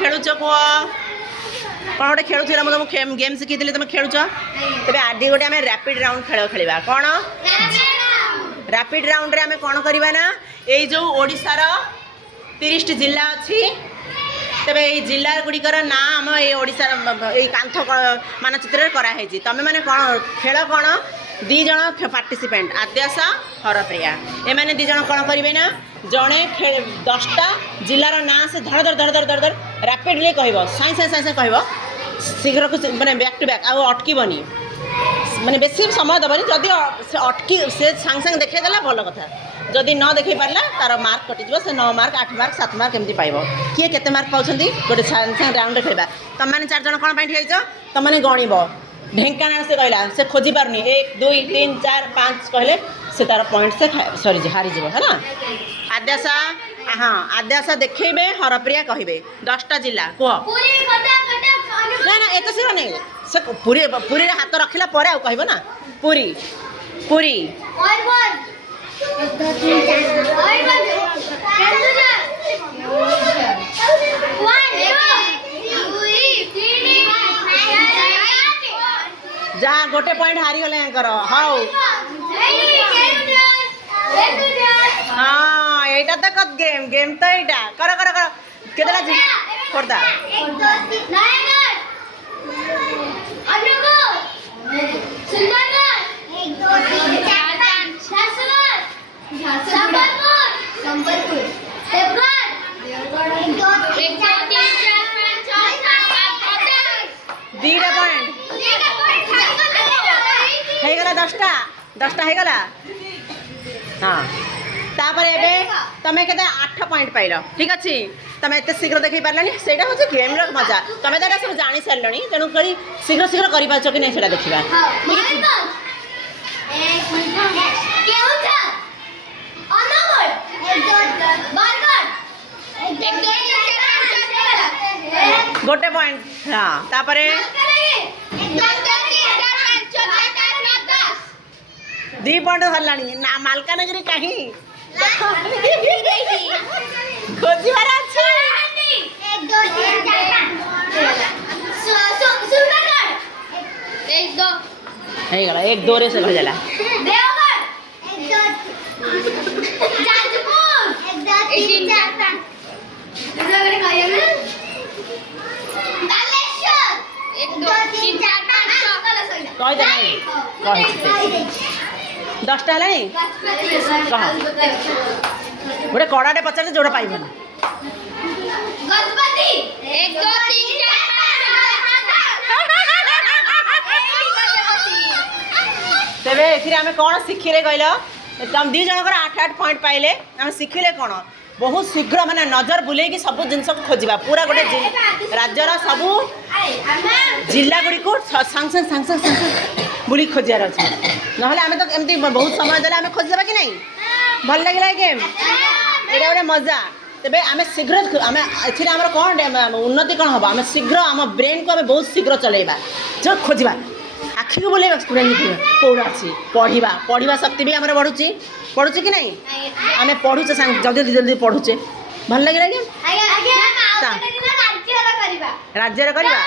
खेलुच कह कौन गोटे खेलुला मुझे तुमको गेम शिखी तुम खेलुच तेज आज गोटे आम रैपिड राउंड खेल खेल कौन रैपिड राउंड रे आम कौन करवा ना ये जो ओडिशार 30 जिला अच्छी तेरे ये जिला गुड़िकर ना आम ये ओडिशार ये कांथ मानचित्र कराई तुम मैंने कौन खेल कौन दी जन पार्टिसिपेंट आद्याशा हरप्रिया ए मैंने दी जन कौन करेंगे ना जड़े 10टा जिलार ना से धड़ धड़ धड़ धड़ धड़ धड़ रैपिडली कह साई साई साई कह शीघ्र मैंने बैक टू बैक आउ अटकबनी माने बेसी समय दबनी जदि अटकी से सांग सांग देखा भल कथा जदि न देख पारा तार मार्क कटिज से 9 मार्क 8 मार्क 7 मार्क एमती पाइब किए केते मार्क पाँच गोटे सांग सांग राउंड खेल तुम मैंने 4 जन कौन ठिया तुम मैंने गणब ढेंकाना से कहला से खोजी पारनी 1 2 3 4 5 कहले से तार पॉइंट से सरी हारीज है ना आद्याशा हाँ आद्याशा देखेबे हरप्रिया कहे 10टा जिला कह ना ना एत शीघ्र नहीं से पूरी पूरी हाथ रखला पर आ कहब ना पूरी पूरी जा गोटे पॉइंट हारी गले हाउ हाँ यहाँ तो कत गेम गेम तो यहाँ कर कर कर केतला जी करदा दीटा पॉइंट गला 10टा हो गला हाँ तापर एबे तमें केते 8 पॉइंट पाइल ठीक अच्छे तुम एत शीघ्र देख पारे से हूँ गेम मजा तुम तो सब जानी सारे तेणु कर शीघ्र शीघ्र कर कि नहीं से देखा गोटे पॉइंट हाँ तापर दी पॉइंट धरला ना मालकानगिरी कहीं खोजबार अच्छे गला 1 2 रे से हो जाला कह 10टा है कह गोटे कड़ाटे पचार जोड़ा पाइबन तेरे आम कौन शिखिले कहल तुम 2 जनकर 8 पॉइंट पाइले आम शिखिले कौन बहुत शीघ्र माने नजर बुलेगी सब जिन खोजा पूरा गोटे राज्यर सबू जिला गुड़ी को सांग सांग सांग सांग सांग बुली खोजार अच्छे ना आम तो एमती बहुत समय देला आम खोजदेबा कि नहीं भल लगे गेम ये गोटे मजा तेरे आम शीघ्र आम एम कौन उन्नति कौन हम आम शीघ्र आम ब्रेन को आम बहुत शीघ्र चलेबा जो खोजा आखि को बुलेबा स्टूडेंट कौन अच्छी पढ़ा पढ़ा शक्ति भी आम बढ़ुची पढ़ुचे कि नहीं आम पढ़ुचे जल्दी जल्दी पढ़ुचे भल लगे गेम राज्य करवा